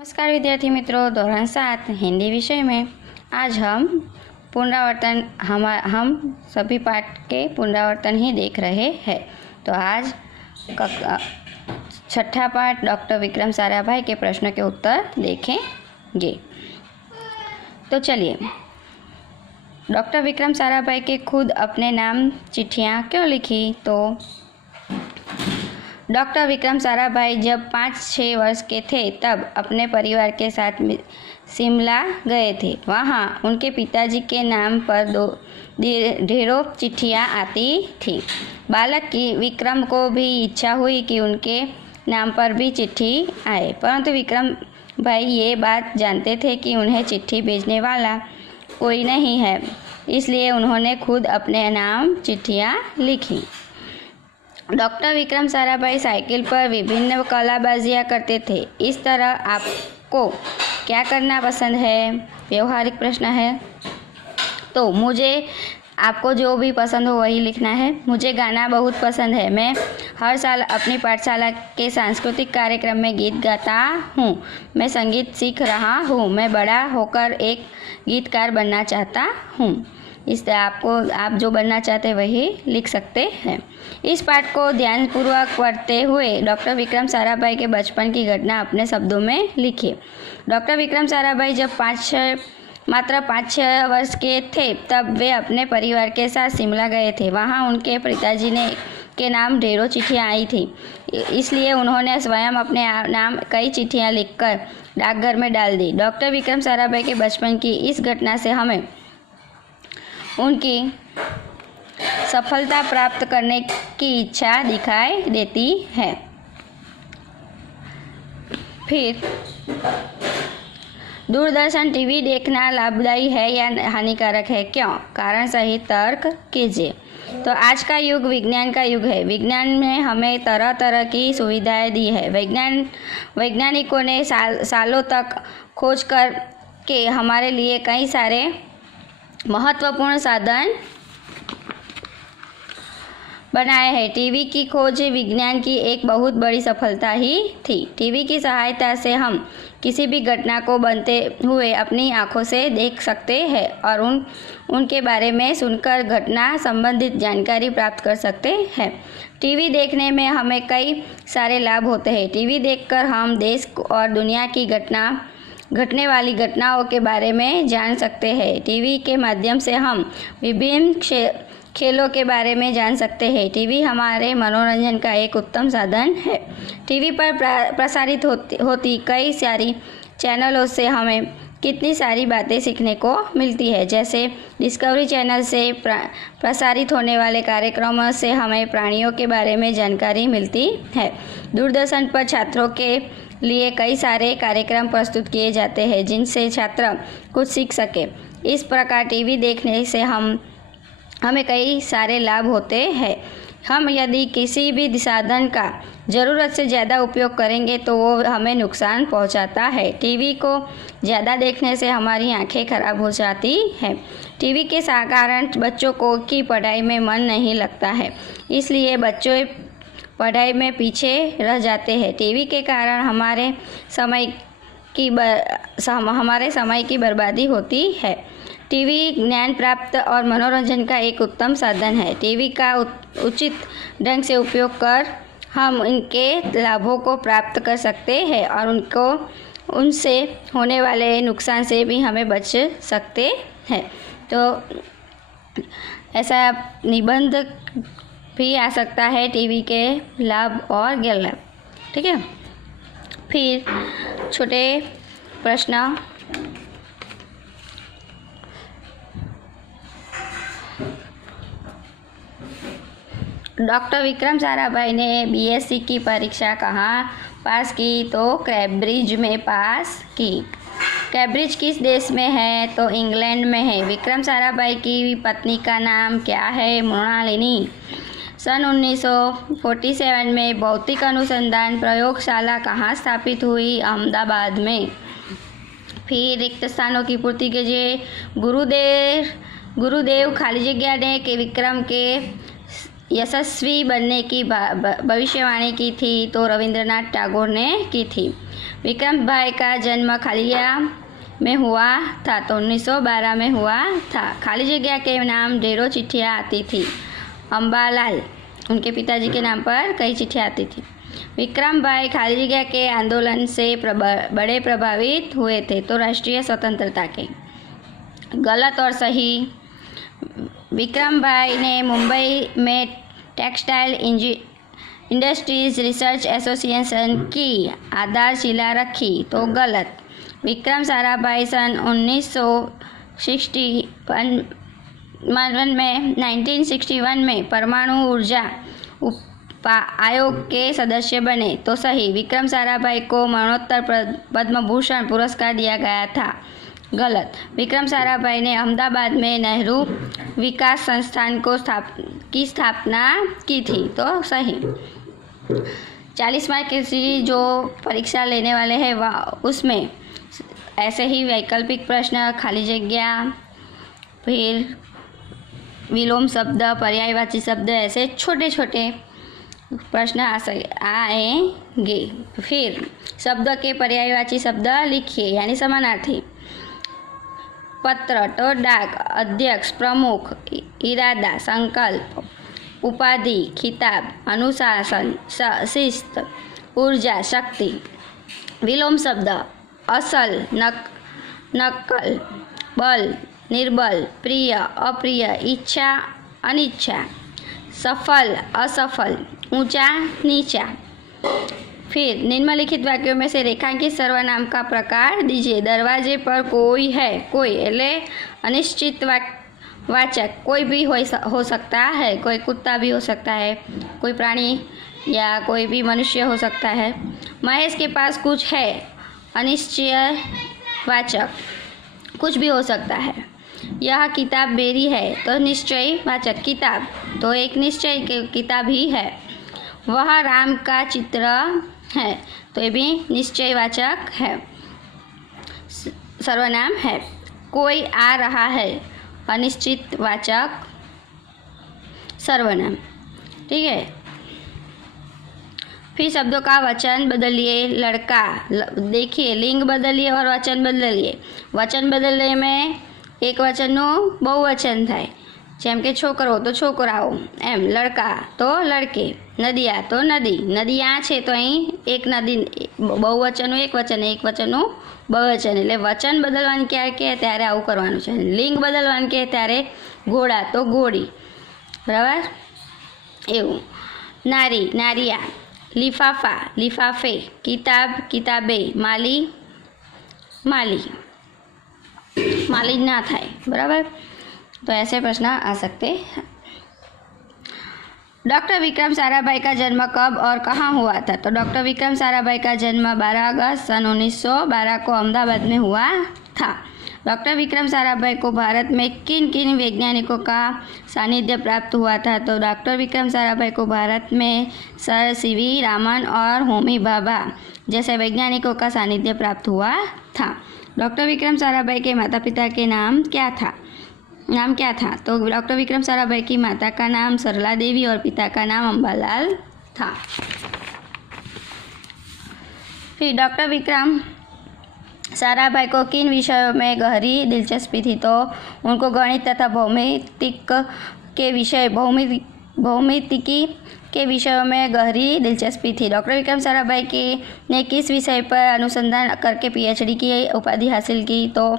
नमस्कार विद्यार्थी मित्रों, धोरण 7 हिंदी विषय में आज हम पुनरावर्तन हम सभी पाठ के पुनरावर्तन ही देख रहे हैं। तो आज छठा पाठ डॉक्टर विक्रम साराभाई के प्रश्न के उत्तर देखेंगे। तो चलिए, डॉक्टर विक्रम साराभाई के खुद अपने नाम चिट्ठियाँ क्यों लिखी? तो डॉक्टर विक्रम साराभाई जब 5-6 वर्ष के थे तब अपने परिवार के साथ शिमला गए थे। वहाँ उनके पिताजी के नाम पर ढेरों चिट्ठियाँ आती थी। बालक की विक्रम को भी इच्छा हुई कि उनके नाम पर भी चिट्ठी आए, परंतु विक्रम भाई ये बात जानते थे कि उन्हें चिट्ठी भेजने वाला कोई नहीं है, इसलिए उन्होंने खुद अपने नाम चिट्ठियाँ लिखी। डॉक्टर विक्रम साराभाई साइकिल पर विभिन्न कलाबाजियाँ करते थे। इस तरह आपको क्या करना पसंद है? व्यवहारिक प्रश्न है। तो मुझे आपको जो भी पसंद हो वही लिखना है। मुझे गाना बहुत पसंद है। मैं हर साल अपनी पाठशाला के सांस्कृतिक कार्यक्रम में गीत गाता हूँ। मैं संगीत सीख रहा हूँ। मैं बड़ा होकर एक गीतकार बनना चाहता हूँ। इस तरह आप जो बनना चाहते हैं वही लिख सकते हैं। इस पाठ को ध्यानपूर्वक पढ़ते हुए डॉक्टर विक्रम साराभाई के बचपन की घटना अपने शब्दों में लिखिए। डॉक्टर विक्रम साराभाई जब मात्र 5-6 वर्ष के थे तब वे अपने परिवार के साथ शिमला गए थे। वहाँ उनके पिताजी के नाम ढेरों चिट्ठियाँ आई थी, इसलिए उन्होंने स्वयं अपने नाम कई चिट्ठियाँ लिखकर डाकघर में डाल दी। डॉक्टर विक्रम साराभाई के बचपन की इस घटना से हमें उनकी सफलता प्राप्त करने की इच्छा दिखाई देती है। फिर दूरदर्शन टीवी देखना लाभदायी है या हानिकारक है? क्यों? कारण सहित तर्क कीजिए। तो आज का युग विज्ञान का युग है। विज्ञान ने हमें तरह तरह की सुविधाएं दी है। वैज्ञानिकों ने सालों तक खोज कर के हमारे लिए कई सारे महत्वपूर्ण साधन बनाए हैं। टीवी की खोज विज्ञान की एक बहुत बड़ी सफलता ही थी। टीवी की सहायता से हम किसी भी घटना को बनते हुए अपनी आंखों से देख सकते हैं और उनके बारे में सुनकर घटना संबंधित जानकारी प्राप्त कर सकते हैं। टीवी देखने में हमें कई सारे लाभ होते हैं। टीवी देखकर हम देश और दुनिया की घटने वाली घटनाओं के बारे में जान सकते हैं। टीवी के माध्यम से हम विभिन्न खेलों के बारे में जान सकते हैं। टीवी हमारे मनोरंजन का एक उत्तम साधन है। टीवी पर प्रसारित होती कई सारी चैनलों से हमें कितनी सारी बातें सीखने को मिलती है। जैसे डिस्कवरी चैनल से प्रसारित होने वाले कार्यक्रमों से हमें प्राणियों के बारे में जानकारी मिलती है। दूरदर्शन पर छात्रों के लिए कई सारे कार्यक्रम प्रस्तुत किए जाते हैं जिनसे छात्र कुछ सीख सके। इस प्रकार टीवी देखने से हमें कई सारे लाभ होते हैं। हम यदि किसी भी साधन का ज़रूरत से ज़्यादा उपयोग करेंगे तो वो हमें नुकसान पहुंचाता है। टीवी को ज़्यादा देखने से हमारी आंखें खराब हो जाती हैं। टीवी के कारण बच्चों की पढ़ाई में मन नहीं लगता है, इसलिए बच्चों पढ़ाई में पीछे रह जाते हैं। टीवी के कारण हमारे समय की बर्बादी होती है। टीवी ज्ञान प्राप्त और मनोरंजन का एक उत्तम साधन है। टीवी का उचित ढंग से उपयोग कर हम इनके लाभों को प्राप्त कर सकते हैं और उनसे होने वाले नुकसान से भी हमें बच सकते हैं। तो ऐसा निबंध भी आ सकता है, टीवी के लाभ और गैर लाभ। ठीक है। फिर छोटे प्रश्न। डॉक्टर विक्रम साराभाई ने बीएससी की परीक्षा कहाँ पास की? तो कैम्ब्रिज में पास की। कैम्ब्रिज किस देश में है? तो इंग्लैंड में है। विक्रम साराभाई की पत्नी का नाम क्या है? मृणालिनी। सन 1947 में भौतिक अनुसंधान प्रयोगशाला कहाँ स्थापित हुई? अहमदाबाद में। फिर रिक्त स्थानों की पूर्ति कीजिए। गुरुदेव खाली जगह ने के विक्रम के यशस्वी बनने की भविष्यवाणी की थी? तो रविंद्रनाथ टैगोर ने की थी। विक्रम भाई का जन्म खालिया में हुआ था तो 1912 में हुआ था। खाली जगह के नाम ढेरों चिट्ठियाँ आती थी। अम्बालाल, उनके पिताजी के नाम पर कई चिट्ठियाँ आती थी। विक्रम भाई खाली जगह के आंदोलन से बड़े प्रभावित हुए थे तो राष्ट्रीय स्वतंत्रता के। गलत और सही। विक्रम भाई ने मुंबई में टेक्सटाइल इंडस्ट्रीज रिसर्च एसोसिएशन की आधारशिला रखी तो गलत। विक्रम साराभाई सन 1961 में परमाणु ऊर्जा आयोग के सदस्य बने तो सही। विक्रम साराभाई को मरणोत्तर पद्म भूषण पुरस्कार दिया गया था। गलत। विक्रम साराभाई ने अहमदाबाद में नेहरू विकास संस्थान की स्थापना की थी तो सही। 40 मार्क की जो परीक्षा लेने वाले हैं उसमें ऐसे ही वैकल्पिक प्रश्न, खाली जगह, फिर विलोम शब्द, पर्यायवाची शब्द, ऐसे छोटे छोटे प्रश्न आएंगे। फिर शब्द के पर्यायवाची शब्द लिखिए यानी समानार्थी। पत्र तो डाक, अध्यक्ष, प्रमुख, इरादा, संकल्प, उपाधि, खिताब, अनुशासन, शिस्त, ऊर्जा, शक्ति। विलोम शब्द असल, नकल, बल, निर्बल, प्रिय, अप्रिय, इच्छा, अनिच्छा, सफल, असफल, ऊंचा, नीचा। फिर निम्नलिखित वाक्यों में से रेखांकित सर्वनाम का प्रकार दीजिए। दरवाजे पर कोई है, कोई एले अनिश्चित वाचक कोई भी हो सकता है, कोई कुत्ता भी हो सकता है, कोई प्राणी या कोई भी मनुष्य हो सकता है। महेश के पास कुछ है, अनिश्चय वाचक कुछ भी हो सकता है। यह किताब मेरी है तो निश्चय वाचक किताब तो एक निश्चय किताब ही है। वह राम का चित्र है तो ये भी निश्चयवाचक है, सर्वनाम है। कोई आ रहा है, अनिश्चित वाचक सर्वनाम। ठीक है। फिर शब्दों का वचन बदलिए। लड़का, देखिए लिंग बदलिए और वचन बदलिए। वचन बदलने में एक वचनનું बहुवचन થાય, જેમ કે છોકરો તો છોકરાઓ, એમ લડકા તો લડકે, નદિયા તો નદી, નદીયા છે તો અહીં એક નદી, બહુવચનનું એક વચન, એક વચનનું બહુવચન, એટલે વચન બદલવાનું ક્યારે કે ત્યારે આવું કરવાનું છે। લિંગ બદલવાનું કે ત્યારે ઘોડા તો ઘોડી, બરાબર એવું। નારી, નારિયા, लिफाफा, लिफाफे, किताब, किताबे, माली, माली, माली ना थाय, बराबर। तो ऐसे प्रश्न आ सकते हैं। डॉक्टर विक्रम साराभाई का जन्म कब और कहाँ हुआ था? तो डॉक्टर विक्रम साराभाई का जन्म 12 अगस्त सन 1912 को अहमदाबाद में हुआ था। डॉक्टर विक्रम साराभाई को भारत में किन किन वैज्ञानिकों का सानिध्य प्राप्त हुआ था? तो डॉक्टर विक्रम साराभाई को भारत में सर सीवी रामन और होमी भाभा जैसे वैज्ञानिकों का सानिध्य प्राप्त हुआ था। डॉक्टर विक्रम साराभाई के माता पिता के नाम क्या था? तो डॉक्टर विक्रम साराभाई की माता का नाम सरला देवी और पिता का नाम अम्बालाल था। फिर डॉक्टर विक्रम साराभाई को किन विषयों में गहरी दिलचस्पी थी? तो उनको गणित तथा भौमितिकी के विषयों में गहरी दिलचस्पी थी। डॉक्टर विक्रम साराभाई ने किस विषय पर अनुसंधान करके पीएचडी की उपाधि हासिल की? तो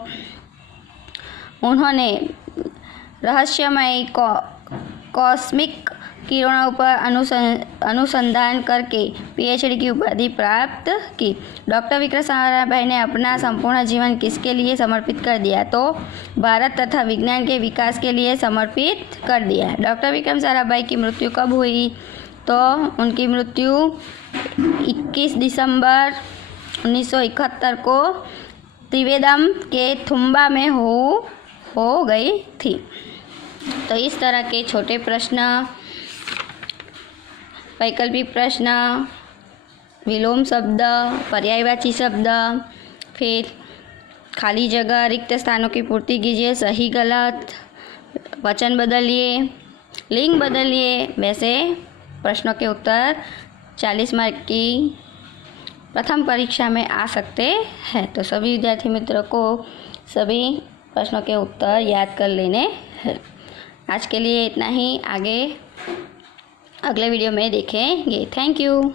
उन्होंने रहस्यमय कॉस्मिक किरणों पर अनुसंधान करके पीएचडी की उपाधि प्राप्त की। डॉक्टर विक्रम साराभाई ने अपना संपूर्ण जीवन किसके लिए समर्पित कर दिया? तो भारत तथा विज्ञान के विकास के लिए समर्पित कर दिया। डॉक्टर विक्रम साराभाई की मृत्यु कब हुई? तो उनकी मृत्यु 21 दिसंबर 1971 को त्रिवेंद्रम के थुम्बा में हो गई थी। तो इस तरह के छोटे प्रश्न, वैकल्पिक प्रश्न, विलोम शब्द, पर्यायवाची शब्द, फिर खाली जगह, रिक्त स्थानों की पूर्ति कीजिए, सही गलत, वचन बदलिए, लिंग बदलिए, वैसे प्रश्नों के उत्तर 40 मार्क की प्रथम परीक्षा में आ सकते हैं। तो सभी विद्यार्थी मित्रों को सभी प्रश्नों के उत्तर याद कर लेने हैं। आज के लिए इतना ही, आगे अगले वीडियो में देखेंगे। Thank you.